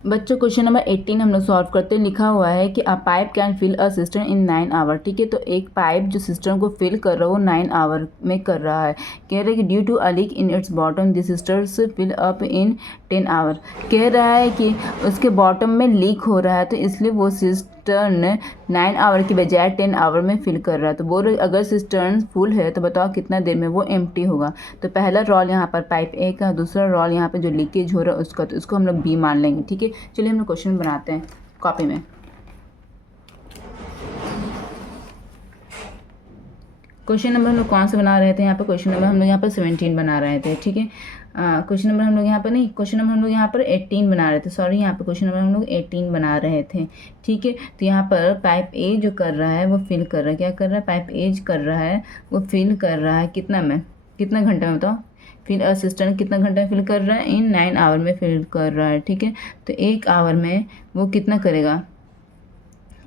बच्चों question number 18 हम लोग सॉल्व करते हैं। लिखा हुआ है कि a pipe can fill a system in 9 hour. ठीक है, तो एक पाइप जो सिस्टम को फिल कर रहा है वो 9 आवर में कर रहा है। कह रहा है कि due to a leak in its bottom this cistern fill up in 10 hour. कह रहा है कि उसके बॉटम में लीक हो रहा है तो इसलिए वो सिस्टर्न 9 आवर की बजाय 10 आवर में फिल कर रहा है। तो बोल रहे अगर सिस्टर्न फुल है तो बताओ कितना देर में वो एम्प्टी होगा। तो पहला रोल यहाँ पर पाइप ए का, दूसरा रोल यहाँ पे जो लीकेज हो रहा है उसका, तो इसको हम लोग बी मान लेंगे। ठीक है, चलिए हम लोग क्वेश्चन बनाते हैं कॉपी में। क्वेश्चन नंबर हम लोग कौन सा बना रहे थे यहाँ पर? क्वेश्चन नंबर हम लोग यहाँ पर 17 बना रहे थे। ठीक है, क्वेश्चन नंबर हम लोग यहाँ पर नहीं, क्वेश्चन नंबर हम लोग यहाँ पर 18 बना रहे थे। सॉरी, यहाँ पर क्वेश्चन नंबर हम लोग 18 बना रहे थे। ठीक है, तो यहाँ पर पाइप ए जो कर रहा है वो फिल कर रहा है। क्या कर रहा है? पाइप ए कर रहा है वो फिल कर रहा है कितना में, कितना घंटे में बताओ? फिर असिस्टेंट कितना घंटा में फिल कर रहा है? इन 9 आवर में फिल कर रहा है। ठीक है, तो 1 आवर में वो कितना करेगा?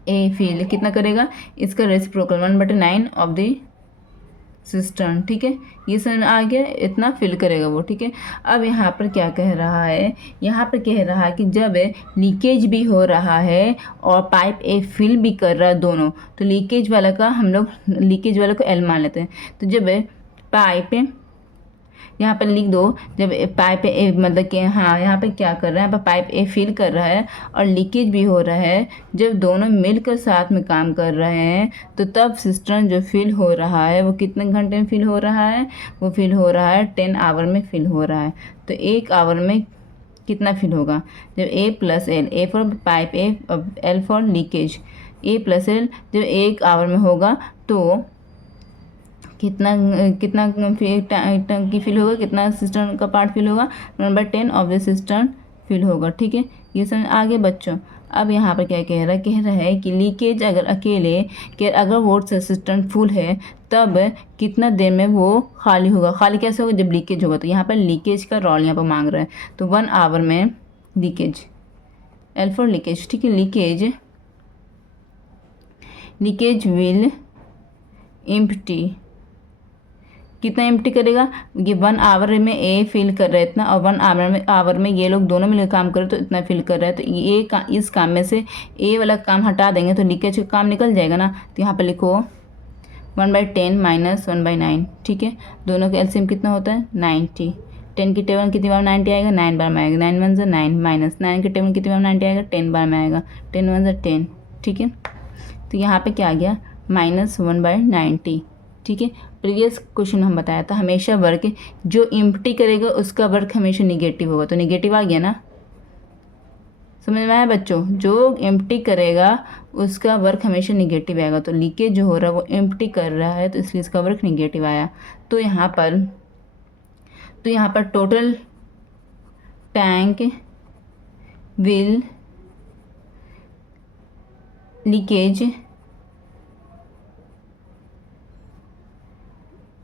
ए फिल कितना करेगा? इसका रेसिप्रोकल 1/9 ऑफ द सिस्टर्न। ठीक है, ये समझ में आ गया, इतना फिल करेगा वो। ठीक है, अब यहाँ पर क्या कह रहा है? यहाँ पर कह रहा है कि जब लीकेज भी हो रहा है और पाइप ए फिल भी कर रहा है दोनों, तो लीकेज वाला का हम लोग लीकेज वाला को एल मान लेते हैं। तो जब पाइप यहाँ पर लिख दो, जब पाइप ए मतलब कि हाँ यहाँ पे क्या कर रहा है? यहाँ पर पाइप ए फिल कर रहा है और लीकेज भी हो रहा है, जब दोनों मिलकर साथ में काम कर रहे हैं तो तब सिस्टम जो फिल हो रहा है वो कितने घंटे में फिल हो रहा है? वो फिल हो रहा है 10 आवर में फिल हो रहा है। तो 1 आवर में कितना फिल होगा? जब A plus L, A for pipe A, L for leakage, A plus L जब 1 आवर में होगा तो कितना कितना टंकी फिल होगा, कितना सिस्टम का पार्ट फिल होगा? 1/10 ऑफ द सिस्टम फिल होगा। ठीक है, ये समझ आगे बच्चों। अब यहाँ पर क्या कह रहा है? कह रहा है कि लीकेज अगर अकेले कि अगर वो सिस्टम फुल है तब कितना देर में वो खाली होगा। खाली कैसे होगा? जब लीकेज होगा। तो यहाँ पर लीकेज का रोल यहाँ पर मांग रहा है, तो 1 आवर में लीकेज, एल फॉर लीकेज। ठीक है, लीकेज विल एम्प्टी, कितना एम्प्टी करेगा? ये 1 आवर में ए फिल कर रहा है इतना, और 1 आवर में ये लोग दोनों मिलकर काम कर रहे तो इतना फिल कर रहा है। तो ये इस काम में से ए वाला काम हटा देंगे तो लीकेज का काम निकल जाएगा ना। तो यहाँ पर लिखो 1/10 माइनस 1/9। ठीक है, दोनों का एलसीएम कितना होता है? 90। 10 की टेबल कितनी बार 90 आएगा? 9 बार में आएगा। 9 1 से 9 माइनस 9 की टेबल कितनी बार 90 आएगा? 10 बार में आएगा। 10 1 से 10। ठीक है, तो यहाँ पे क्या आ गया? -1/90। ठीक है, प्रीवियस क्वेश्चन हम बताया था हमेशा वर्क जो एम्प्टी करेगा उसका वर्क हमेशा निगेटिव होगा। तो निगेटिव आ गया ना, समझ में आया बच्चों? जो एम्प्टी करेगा उसका वर्क हमेशा निगेटिव आएगा। तो लीकेज जो हो रहा है वो एम्प्टी कर रहा है तो इसलिए इसका वर्क निगेटिव आया। तो यहाँ पर टोटल टैंक विल लीकेज,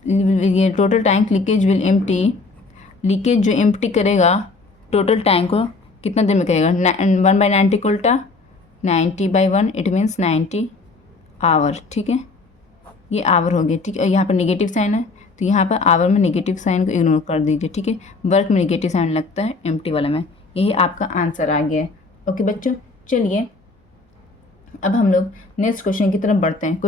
ये total tank leakage will empty, leakage जो एम्प्टी करेगा टोटल टैंक को कितना देर में करेगा? 1/90 को उल्टा 90/1, इट मीन्स 90 आवर। ठीक है, ये आवर हो गया। ठीक है, और यहाँ पर नेगेटिव साइन है तो यहाँ पर आवर में नेगेटिव साइन को इग्नोर कर दीजिए। ठीक है, वर्क में नेगेटिव साइन लगता है एम्प्टी वाला में। यही आपका आंसर आ गया है। ओके बच्चों, चलिए अब हम लोग नेक्स्ट क्वेश्चन की तरफ बढ़ते हैं।